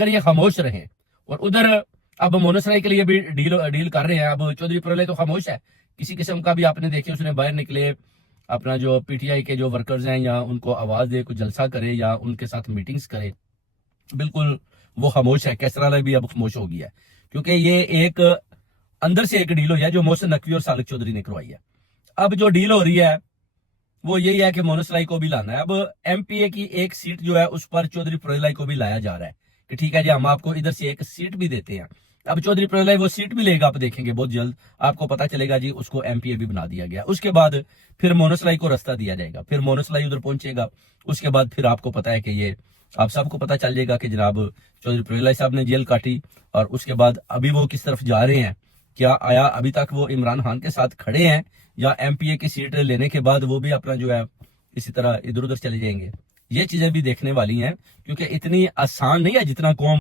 अगर ये खामोश रहे और उधर अब मोनसराय के लिए भी डील कर रहे हैं। अब चौधरी प्रलय तो खामोश है, किसी किस्म का भी आपने देखे उसने बाहर निकले अपना जो पीटीआई के जो वर्कर्स हैं या उनको आवाज दे, कुछ जलसा करे या उनके साथ मीटिंग्स करे, बिल्कुल वो खामोश है। कैसरा भी अब खामोश हो गया है, क्योंकि ये एक अंदर से एक डील हुई है जो मोहसिन नकवी और सालिक चौधरी ने करवाई है। अब जो डील हो रही है वो यही है कि मोनसराय को भी लाना है। अब एमपीए की एक सीट जो है उस पर चौधरी प्रलय को भी लाया जा रहा है कि ठीक है जी, हम आपको इधर से एक सीट भी देते हैं। अब चौधरी प्रलय वो सीट भी लेगा, आप देखेंगे बहुत जल्द आपको पता चलेगा जी, उसको एमपीए भी बना दिया गया। उसके बाद फिर मोनसराय को रास्ता दिया जाएगा, फिर मोनसराय उधर पहुंचेगा। उसके बाद फिर आपको पता है कि ये आप सबको पता चल जाएगा कि जनाब चौधरी प्रलय साहब ने जेल काटी। और उसके बाद अभी वो किस तरफ जा रहे हैं, क्या आया अभी तक वो इमरान खान के साथ खड़े हैं, या एमपीए की सीट लेने के बाद वो भी अपना जो है इसी तरह इधर उधर चले जाएंगे। ये चीजें भी देखने वाली हैं, क्योंकि इतनी आसान नहीं है जितना कौम